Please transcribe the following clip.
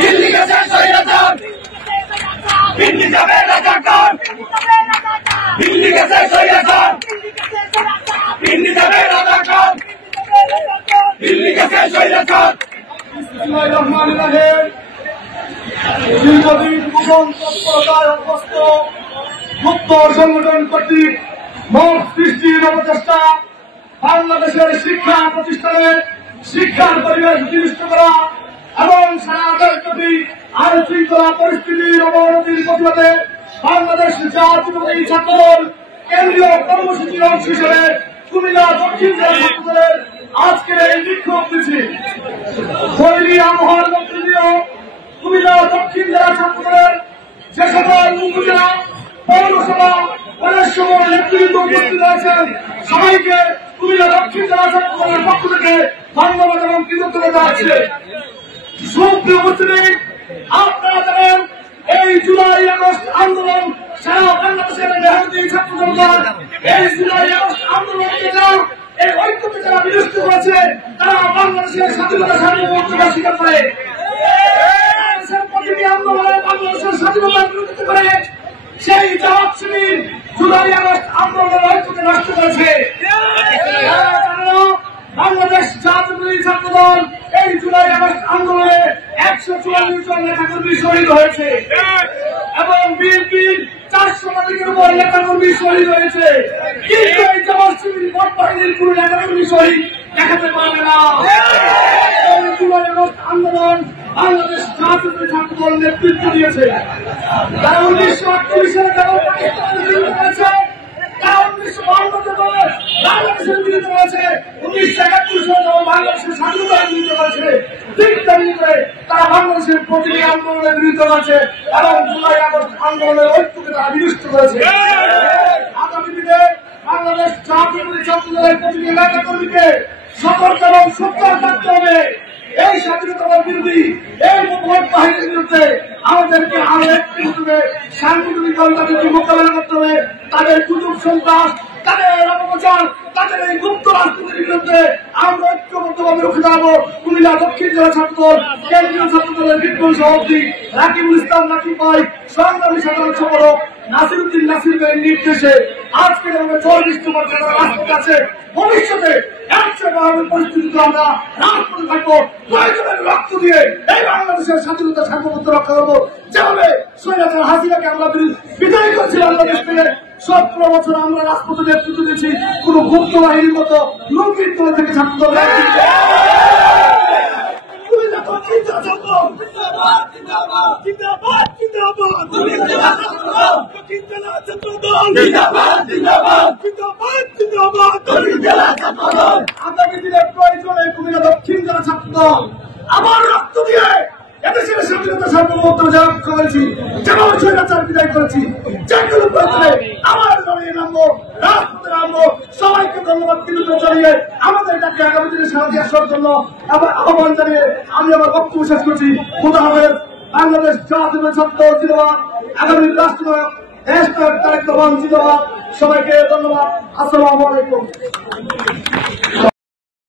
দিল্লি গেছে স্বৈরাচার, দিল্লি যাবে রাজাকার, দিল্লি গেছে স্বৈরাচার, দিল্লি যাবে রাজাকার, দিল্লি গেছে স্বৈরাচার। বিসমিল্লাহির রহমানির রহিম। দীর্ঘদিন গোপন তৎপরতায় অভ্যস্ত গুপ্ত সংগঠন কর্তৃক মত সৃষ্টির অপচেষ্টা, বাংলাদেশের শিক্ষা প্রতিষ্ঠানে শিক্ষার পরিবেশ বিনষ্ট করা এবং সারা দেশব্যাপী আইন শৃঙ্খলা পরিস্থিতির অবনতির প্রতিবাদে বাংলাদেশ জাতীয়তাবাদী ছাত্রদল কেন্দ্রীয় কর্মসূচির অংশ হিসেবে কুমিল্লা দক্ষিণ জেলা ছাত্রদলের আজকের এই বিক্ষোভ মিছিল শৈলী আবহাওয়ার মধ্যে দিয়েও কুমিল্লা দক্ষিণ জেলা ছাত্রদলের যে সকল উপজেলা পৌরসভা পৌরসভা নেতৃত্ব উপস্থিত রয়েছেন সবাইকে কুমিল্লা দক্ষিণ জেলা ছাত্রদলের পক্ষ থেকে ধন্যবাদ এবং কৃতজ্ঞতা জানাচ্ছি। সুপ্রিয় উপস্থিতি, আপনারা জানেন এই জুলাই আগস্ট আন্দোলন সারা বাংলাদেশের মেধাবী ছাত্র জনতা এই জুলাই আগস্ট আন্দোলনকে যারা এই ঐক্যকে যারা বিনষ্ট করেছে তারা বাংলাদেশের স্বাধীনতা সার্বভৌমত্ব স্বীকার করে প্রতিটি আন্দোলনে বাংলাদেশের স্বাধীনতা বিরোধিতা করে সেই জবাব শিবির জুলাই আগস্ট আন্দোলনের ঐক্যকে নষ্ট করেছে। বাংলাদেশ জাতীয়তাবাদী ছাত্রদল এই জুলাই আগস্ট আন্দোলনে 144 জন নেতাকর্মী শহীদ হয়েছে এবং বিএনপির 400 উপর নেতাকর্মী শহীদ হয়েছে, কিন্তু এই জবাব শিবির ভোট বাহিনীর কোন নেতাকর্মী শহীদ দেখাতে পারবে না। এই জুলাই আগস্ট আন্দোলন বাংলাদেশ জাতীয়তাবাদী ছাত্রদল নেতৃত্ব দিয়েছে। তারা 1948 যেমন পাকিস্তানের বিরুদ্ধে করেছে, তারা 1952 বাংলাদেশের বিরুদ্ধে করেছে, 1971 যেমন বাংলাদেশের স্বাধীনতার বিরুদ্ধে করেছে, ঠিক তেমনি করে তারা বাংলাদেশের প্রতিটি আন্দোলনের বিরুদ্ধে করেছে এবং জুলাই আগস্ট আন্দোলনের ঐক্যকে তারা বিনষ্ট করেছে। আগামী দিনে বাংলাদেশ জাতীয়তাবাদী ছাত্রদলের প্রতিটি নেতাকর্মীকে সতর্ক এবং সোচ্চার থাকতে হবে। এই স্বাধীনতার বিরোধী এই ভোট বাহিনীর বিরুদ্ধে আমাদেরকে আরো একটি হিসেবে সাংগঠনিক তাদেরকে মোকাবেলা করতে হবে। তাদের কুতুব সন্ত্রাস, তাদের অপপ্রচার, তাদের এই গুপ্ত রাজনীতির বিরুদ্ধে আমরা ঐক্যবদ্ধভাবে রুখে দাঁড়াবো। কুমিল্লা দক্ষিণ জেলা ছাত্রদল কেন্দ্রীয় ছাত্রদলের বিদ্রোহী সভাপতি রাকিবুল ইসলাম রাকিব ভাই, সংগ্রামী সাধারণ সম্পাদক নাসিরউদ্দিন নাসির ভাইয়ের নির্দেশে আজকের আমাদের 24 ডিসেম্বর যারা রাজপথে আছে, ভবিষ্যতে একচেটিয়া পরিস্থিতিতে আমরা রাজপথে থাকবো, প্রয়োজনের রক্ত দিয়ে এই বাংলাদেশের স্বাধীনতা সার্বভৌমত্ব রক্ষা করবো। যেভাবে স্বৈরাচার হাসিনাকে আমরা বিদায় করছি বাংলাদেশ থেকে, 17 বছর আমরা রাজপথে নেতৃত্ব দিচ্ছি, কোন গুপ্ত বাহিনীর মতো লুকির তলে থেকে ছাত্রদল আগামী দিনের প্রয়োজনে কুমিল্লা দক্ষিণ জেলা ছাত্রদল আবার রক্ত দিয়ে এদেশের স্বাধীনতা সার্বভৌমত্ব রক্ষা করেছি, যেমন স্বৈরাচার বিদায় করেছি, যেগুলো প্রয়োজনে আবার দাঁড়িয়ে নামবো, রাজপথে নামবো। সবাইকে ধন্যবাদ কৃতজ্ঞতা জানিয়ে আমাদের কাছে আগামী দিনে সাহায্য আসার জন্য আবার আহ্বান জানিয়ে আমি আমার বক্তব্য শেষ করছি। খোদা হাফেজ। বাংলাদেশ জাতীয়তাবাদী ছাত্রদল জিন্দাবাদ। আগামী রাষ্ট্রনায়ক দেশনায়ক তারেক রহমান জিন্দাবাদ। সবাইকে ধন্যবাদ। আসসালামু আলাইকুম।